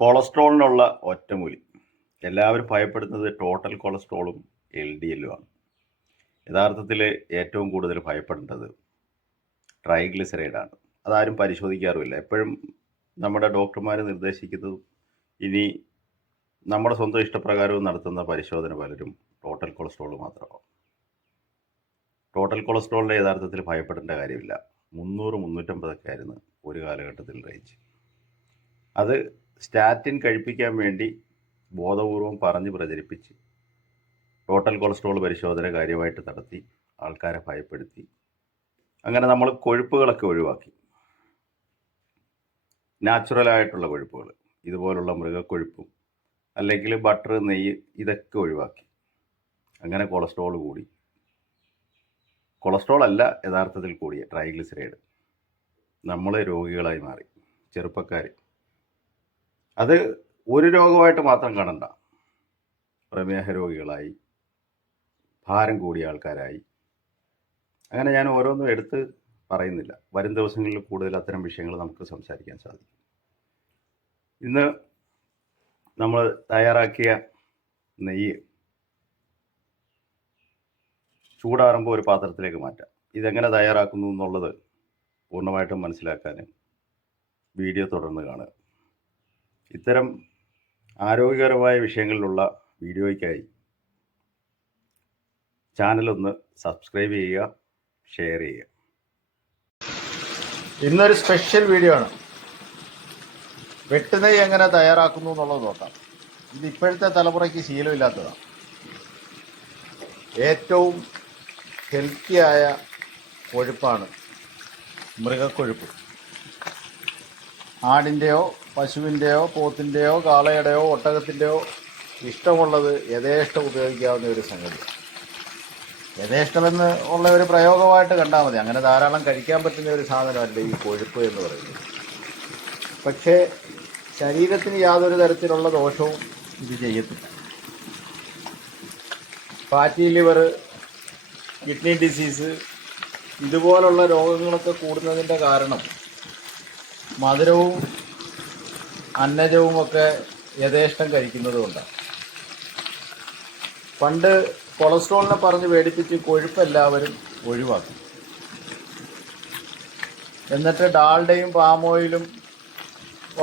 കൊളസ്ട്രോളിനുള്ള ഒറ്റമൂലി. എല്ലാവരും ഭയപ്പെടുന്നത് ടോട്ടൽ കൊളസ്ട്രോളും LDL-ഉമാണ്. യഥാർത്ഥത്തിൽ ഏറ്റവും കൂടുതൽ ഭയപ്പെടേണ്ടത് ട്രൈഗ്ലിസറൈഡാണ്. അതാരും പരിശോധിക്കാറുമില്ല. എപ്പോഴും നമ്മുടെ ഡോക്ടർമാർ നിർദ്ദേശിക്കുന്നത് ഇനി നമ്മുടെ സ്വന്തം ഇഷ്ടപ്രകാരവും നടത്തുന്ന പരിശോധന പലരും ടോട്ടൽ കൊളസ്ട്രോൾ മാത്രമാണ്. ടോട്ടൽ കൊളസ്ട്രോളിൻ്റെ യഥാർത്ഥത്തിൽ ഭയപ്പെടേണ്ട കാര്യമില്ല. 300-350 ആയിരുന്നു ഒരു കാലഘട്ടത്തിൽ റേഞ്ച്. അത് സ്റ്റാറ്റിൻ കഴിപ്പിക്കാൻ വേണ്ടി ബോധപൂർവം പറഞ്ഞ് പ്രചരിപ്പിച്ച് ടോട്ടൽ കൊളസ്ട്രോൾ പരിശോധന കാര്യമായിട്ട് നടത്തി ആൾക്കാരെ ഭയപ്പെടുത്തി. അങ്ങനെ നമ്മൾ കൊഴുപ്പുകളൊക്കെ ഒഴിവാക്കി. നാച്ചുറലായിട്ടുള്ള കൊഴുപ്പുകൾ, ഇതുപോലുള്ള മൃഗക്കൊഴുപ്പും അല്ലെങ്കിൽ ബട്ടർ, നെയ്യ്, ഇതൊക്കെ ഒഴിവാക്കി. അങ്ങനെ കൊളസ്ട്രോൾ കൂടി. കൊളസ്ട്രോൾ അല്ല യഥാർത്ഥത്തിൽ കൂടിയ ട്രൈഗ്ലിസറൈഡ്. നമ്മൾ രോഗികളായി മാറി, ചെറുപ്പക്കാർ. അത് ഒരു രോഗമായിട്ട് മാത്രം കാണണ്ട. പ്രമേഹ രോഗികളായി, ഭാരം കൂടിയ ആൾക്കാരായി. അങ്ങനെ ഞാൻ ഓരോന്നും എടുത്ത് പറയുന്നില്ല. വരും ദിവസങ്ങളിൽ കൂടുതൽ അത്തരം വിഷയങ്ങൾ നമുക്ക് സംസാരിക്കാൻ സാധിക്കും. ഇന്ന് നമ്മൾ തയ്യാറാക്കിയ നെയ്യ് ചൂടാറുമ്പോൾ ഒരു പാത്രത്തിലേക്ക് മാറ്റാം. ഇതെങ്ങനെ തയ്യാറാക്കുന്നു എന്നുള്ളത് പൂർണ്ണമായിട്ടും മനസ്സിലാക്കാൻ വീഡിയോ തുടർന്ന് കാണുക. ഇത്തരം ആരോഗ്യകരമായ വിഷയങ്ങളിലുള്ള വീഡിയോയ്ക്കായി ചാനലൊന്ന് സബ്സ്ക്രൈബ് ചെയ്യുക, ഷെയർ ചെയ്യുക. ഇന്നൊരു സ്പെഷ്യൽ വീഡിയോ ആണ്. വെട്ടുനെയ്യ് എങ്ങനെ തയ്യാറാക്കുന്നു എന്നുള്ളത് നോക്കാം. ഇത് ഇപ്പോഴത്തെ തലമുറയ്ക്ക് ശീലമില്ലാത്തതാണ്. ഏറ്റവും ഹെൽത്തിയായ കൊഴുപ്പാണ് മൃഗക്കൊഴുപ്പ്. ആടിൻ്റെയോ പശുവിൻ്റെയോ പോത്തിൻ്റെയോ കാളയുടെയോ ഒട്ടകത്തിൻ്റെയോ ഇഷ്ടമുള്ളത് യഥേഷ്ടം ഉപയോഗിക്കാവുന്ന ഒരു സംഗതി. യഥേഷ്ടമെന്ന് ഉള്ള ഒരു പ്രയോഗമായിട്ട് കണ്ടാൽ മതി. അങ്ങനെ ധാരാളം കഴിക്കാൻ പറ്റുന്ന ഒരു സാധനമല്ല ഈ കൊഴുപ്പ് എന്ന് പറയുന്നത്. പക്ഷേ ശരീരത്തിന് യാതൊരു തരത്തിലുള്ള ദോഷവും ഇത് ചെയ്യത്തില്ല. ഫാറ്റി ലിവർ, കിഡ്നി ഡിസീസ്, ഇതുപോലുള്ള രോഗങ്ങളൊക്കെ കൂടുന്നതിൻ്റെ കാരണം മധുരവും അന്നജവും ഒക്കെ യഥേഷ്ടം കഴിക്കുന്നതുകൊണ്ടാണ്. പണ്ട് കൊളസ്ട്രോളിനെ പറഞ്ഞ് പേടിപ്പിച്ച് കൊഴുപ്പ് എല്ലാവരും ഒഴിവാക്കി. എന്നിട്ട് ഡാൽഡയും പാം ഓയിലും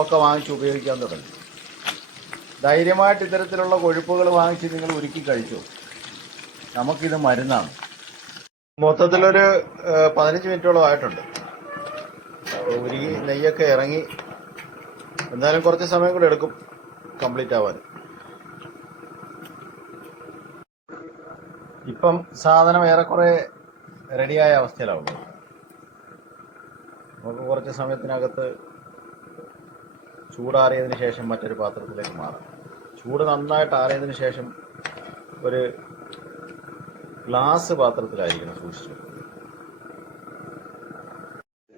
ഒക്കെ വാങ്ങിച്ച് ഉപയോഗിക്കാൻ തുടങ്ങി. ധൈര്യമായിട്ട് ഇത്തരത്തിലുള്ള കൊഴുപ്പുകൾ വാങ്ങിച്ച് നിങ്ങൾ ഉരുക്കി കഴിച്ചു. നമുക്കിത് മരുന്നാണ്. മൊത്തത്തിലൊരു 15 മിനിറ്റോളം ആയിട്ടുണ്ട്. ഉരുകി നെയ്യൊക്കെ ഇറങ്ങി. എന്നാലും കുറച്ച് സമയം കൂടെ എടുക്കും കംപ്ലീറ്റ് ആവാൻ. ഇപ്പം സാധനം ഏറെക്കുറെ റെഡിയായ അവസ്ഥയിലാവും. നമുക്ക് കുറച്ച് സമയത്തിനകത്ത് ചൂടാറിയതിന് ശേഷം മറ്റൊരു പാത്രത്തിലേക്ക് മാറാം. ചൂട് നന്നായിട്ട് ആറിയതിന് ശേഷം ഒരു ഗ്ലാസ് പാത്രത്തിലായിരിക്കണം സൂക്ഷിച്ചു.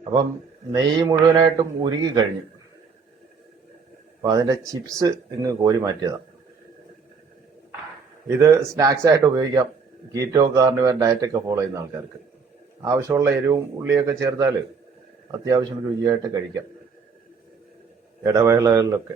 അപ്പം നെയ്യ് മുഴുവനായിട്ടും ഉരുകി കഴിഞ്ഞു. അപ്പം അതിൻ്റെ ചിപ്സ് ഇങ്ങ് കോരി മാറ്റിയതാണ്. ഇത് സ്നാക്സ് ആയിട്ട് ഉപയോഗിക്കാം. കീറ്റോ കാർണിവർ ഡയറ്റൊക്കെ ഫോളോ ചെയ്യുന്ന ആൾക്കാർക്ക് ആവശ്യമുള്ള എരിവും ഉള്ളിയൊക്കെ ചേർത്താൽ അത്യാവശ്യം രുചിയായിട്ട് കഴിക്കാം ഇടവേളകളിലൊക്കെ.